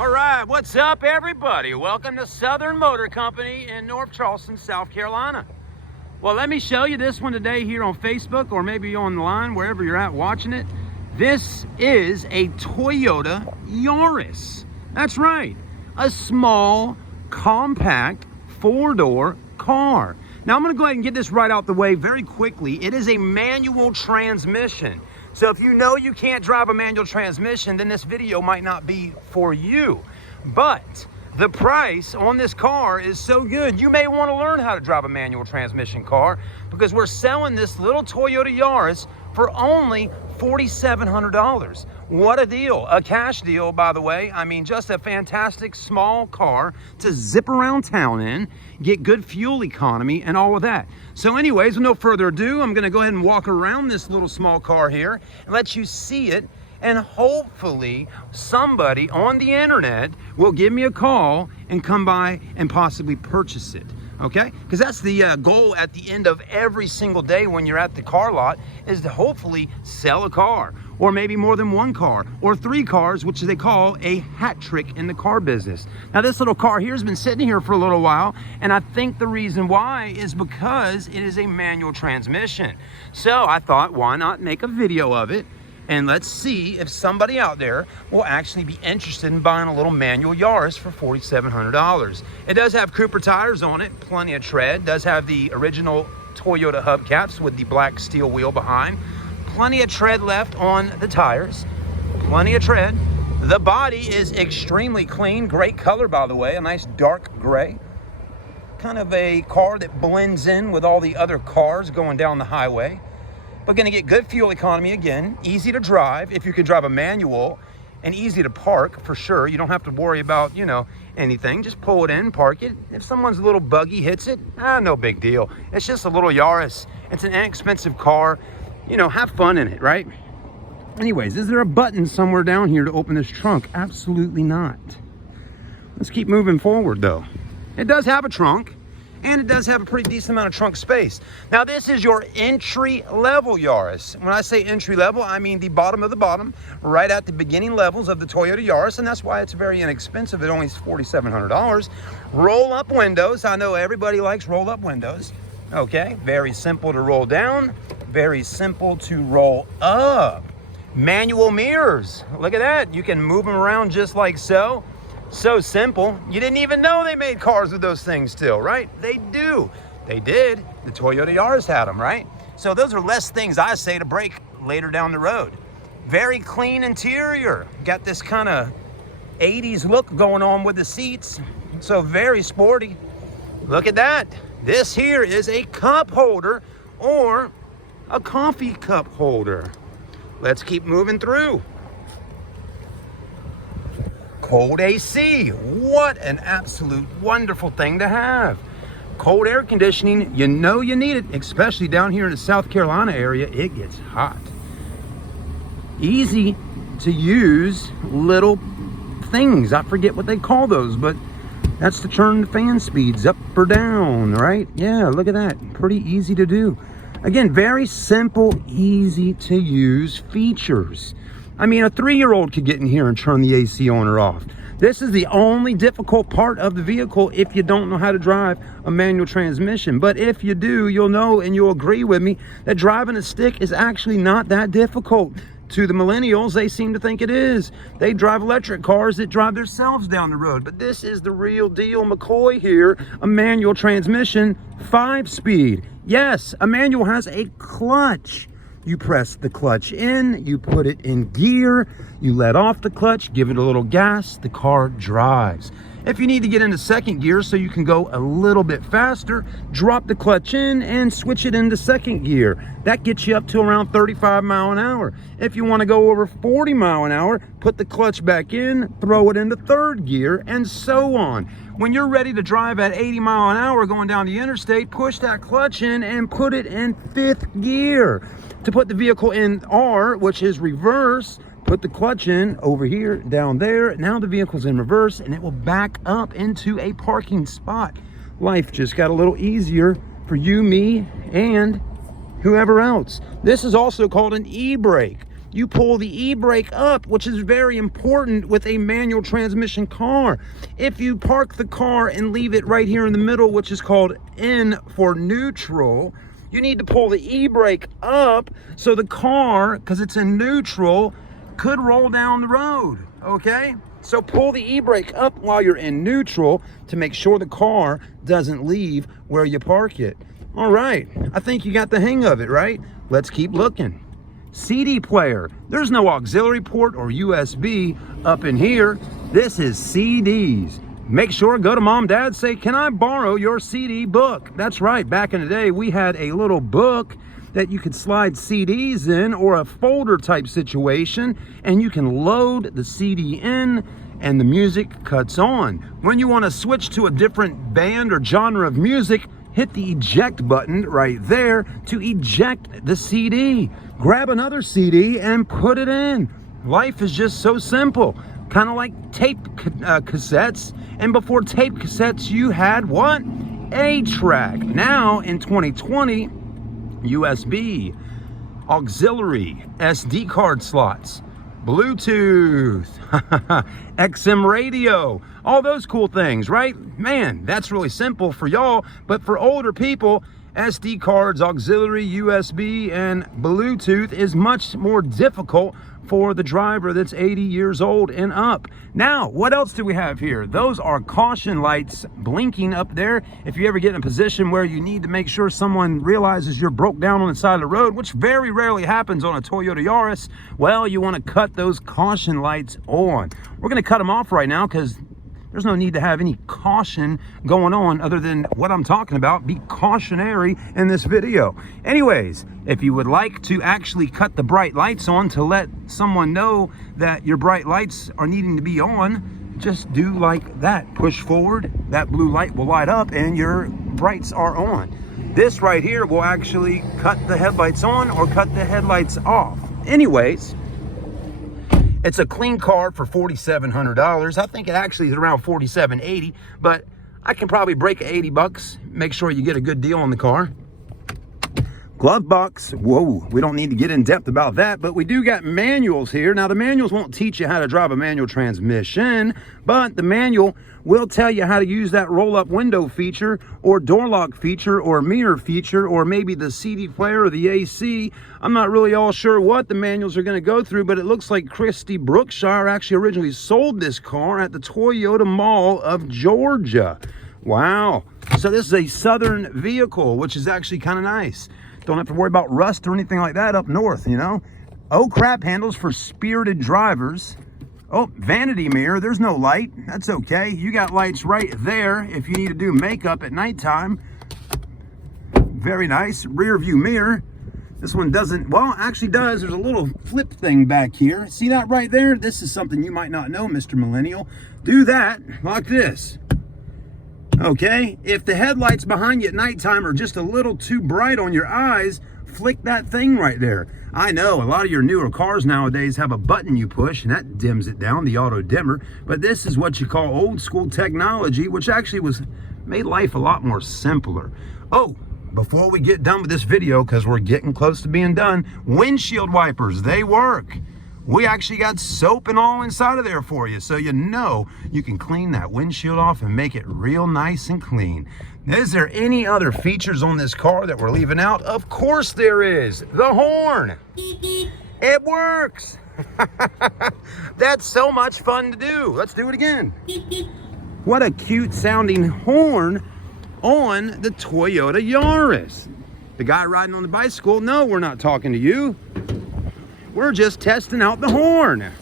All right, what's up, everybody? Welcome to Southern Motor Company in North Charleston, South Carolina. Well, let me show you this one today here on Facebook, or maybe online, wherever you're at watching it. This is a Toyota Yaris. That's right, a small, compact, four-door car. Now, I'm gonna go ahead and get this right out the way very quickly. It is a manual transmission. So if you know you can't drive a manual transmission, then this video might not be for you. But the price on this car is so good, you may want to learn how to drive a manual transmission car, because we're selling this little Toyota Yaris for only $4,700. What a deal. A cash deal, by the way. I mean, just a fantastic small car to zip around town in, get good fuel economy and all of that. So anyways, with no further ado, I'm going to go ahead and walk around this little small car here and let you see it. And hopefully somebody on the internet will give me a call and come by and possibly purchase it. Okay, because that's the goal at the end of every single day when you're at the car lot, is to hopefully sell a car, or maybe more than one car, or three cars, which they call a hat trick in the car business. Now, this little car here has been sitting here for a little while, and I think the reason why is because it is a manual transmission. So I thought, why not make a video of it? And let's see if somebody out there will actually be interested in buying a little manual Yaris for $4,700. It does have Cooper tires on it, plenty of tread. Does have the original Toyota hubcaps with the black steel wheel behind. Plenty of tread left on the tires. Plenty of tread. The body is extremely clean. Great color, by the way. A nice dark gray. Kind of a car that blends in with all the other cars going down the highway. But going to get good fuel economy again, easy to drive if you could drive a manual, and easy to park for sure. You don't have to worry about, anything. Just pull it in, park it. If someone's little buggy hits it, no big deal. It's just a little Yaris. It's an inexpensive car. Have fun in it, right? Anyways, is there a button somewhere down here to open this trunk? Absolutely not. Let's keep moving forward though. It does have a trunk. And it does have a pretty decent amount of trunk space. Now, this is your entry-level Yaris. When I say entry-level, I mean the bottom of the bottom, right at the beginning levels of the Toyota Yaris, and that's why it's very inexpensive. It only is $4,700. Roll-up windows. I know everybody likes roll-up windows. Okay, very simple to roll down, very simple to roll up. Manual mirrors. Look at that. You can move them around just like so. So simple. You didn't even know they made cars with those things still, right? They do. They did. The Toyota Yaris had them, right? So those are less things I say to break later down the road. Very clean interior. Got this kind of 80s look going on with the seats. So very sporty. Look at that. This here is a cup holder, or a coffee cup holder. Let's keep moving through. Cold AC. What an absolute wonderful thing to have. Cold air conditioning, you need it, especially down here in the South Carolina area. It gets hot. Easy to use little things. I forget what they call those, but that's to turn the fan speeds up or down, right? Yeah, look at that. Pretty easy to do. Again, very simple, easy to use features. I mean, a 3-year-old could get in here and turn the AC on or off. This is the only difficult part of the vehicle if you don't know how to drive a manual transmission. But if you do, you'll know and you'll agree with me that driving a stick is actually not that difficult. To the millennials, they seem to think it is. They drive electric cars that drive themselves down the road. But this is the real deal McCoy here, a manual transmission, 5-speed. Yes, a manual has a clutch. You press the clutch in, you put it in gear, you let off the clutch, give it a little gas, the car drives. If you need to get into second gear so you can go a little bit faster, drop the clutch in and switch it into second gear. That gets you up to around 35 miles an hour. If you want to go over 40 miles an hour, put the clutch back in, throw it into third gear, and so on. When you're ready to drive at 80 miles an hour going down the interstate, push that clutch in and put it in 5th gear. To put the vehicle in R, which is reverse, put the clutch in over here, down there. Now the vehicle's in reverse and it will back up into a parking spot. Life just got a little easier for you, me, and whoever else. This is also called an e-brake. you pull the e-brake up, which is very important with a manual transmission car. If you park the car and leave it right here in the middle, which is called N for neutral, you need to pull the e-brake up so the car, because it's in neutral, could roll down the road, okay? So pull the e-brake up while you're in neutral to make sure the car doesn't leave where you park it. All right, I think you got the hang of it, right? Let's keep looking. CD player. There's no auxiliary port or USB up in here. This is CDs. Make sure, go to mom, dad, say, can I borrow your CD book? That's right, back in the day, we had a little book that you could slide CDs in, or a folder type situation, and you can load the CD in and the music cuts on. When you want to switch to a different band or genre of music, hit the eject button right there to eject the CD. Grab another CD and put it in. Life is just so simple, kind of like tape cassettes. And before tape cassettes, you had what? A track. Now in 2020, USB, auxiliary, SD card slots, Bluetooth, XM radio, all those cool things, right? Man, that's really simple for y'all, but for older people, SD cards, auxiliary, USB, and Bluetooth is much more difficult for the driver that's 80 years old and up. Now, what else do we have here? Those are caution lights blinking up there. If you ever get in a position where you need to make sure someone realizes you're broke down on the side of the road, which very rarely happens on a Toyota Yaris, well, you want to cut those caution lights on. We're going to cut them off right now because there's no need to have any caution going on other than what I'm talking about. Be cautionary in this video. Anyways, if you would like to actually cut the bright lights on to let someone know that your bright lights are needing to be on, just do like that. Push forward, that blue light will light up and your brights are on. This right here will actually cut the headlights on or cut the headlights off. Anyways, it's a clean car for $4,700. I think it actually is around $4,780, but I can probably break 80 bucks. Make sure you get a good deal on the car. Glove box, whoa, we don't need to get in depth about that, but we do got manuals here. Now the manuals won't teach you how to drive a manual transmission, but the manual will tell you how to use that roll-up window feature or door lock feature or mirror feature or maybe the CD player or the AC. I'm not really all sure what the manuals are going to go through, but it looks like Christy Brookshire actually originally sold this car at the Toyota Mall of Georgia. Wow. So this is a Southern vehicle, which is actually kind of nice. Don't have to worry about rust or anything like that up north, you know. Oh, crap handles for spirited drivers. Oh, vanity mirror, there's no light. That's okay. You got lights right there if you need to do makeup at nighttime. Very nice. Rear view mirror. This one doesn't, well, actually does. There's a little flip thing back here. See that right there? This is something you might not know, Mr. Millennial. Do that like this. Okay, if the headlights behind you at nighttime are just a little too bright on your eyes, flick that thing right there. I know a lot of your newer cars nowadays have a button you push and that dims it down, the auto dimmer, but this is what you call old school technology, which actually made life a lot more simpler. Oh, before we get done with this video, because we're getting close to being done, windshield wipers, they work. We actually got soap and all inside of there for you, so you know you can clean that windshield off and make it real nice and clean. Is there any other features on this car that we're leaving out? Of course there is. The horn. It works. That's so much fun to do. Let's do it again. What a cute sounding horn on the Toyota Yaris. The guy riding on the bicycle, no, we're not talking to you. We're just testing out the horn.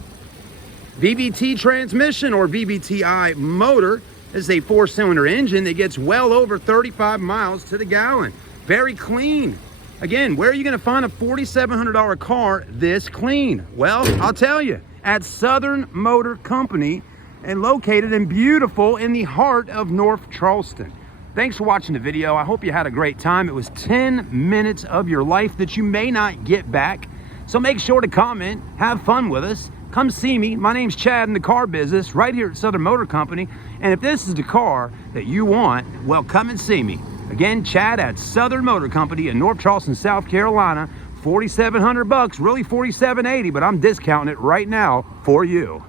VVT transmission or VVTi motor is a 4-cylinder engine that gets well over 35 miles to the gallon. Very clean. Again, where are you going to find a $4,700 car this clean? Well, I'll tell you, at Southern Motor Company, and located in beautiful in the heart of North Charleston. Thanks for watching the video. I hope you had a great time. It was 10 minutes of your life that you may not get back. So make sure to comment, have fun with us. Come see me. My name's Chad in the car business right here at Southern Motor Company. And if this is the car that you want, well, come and see me. Again, Chad at Southern Motor Company in North Charleston, South Carolina, $4,700 bucks, really $4,780, but I'm discounting it right now for you.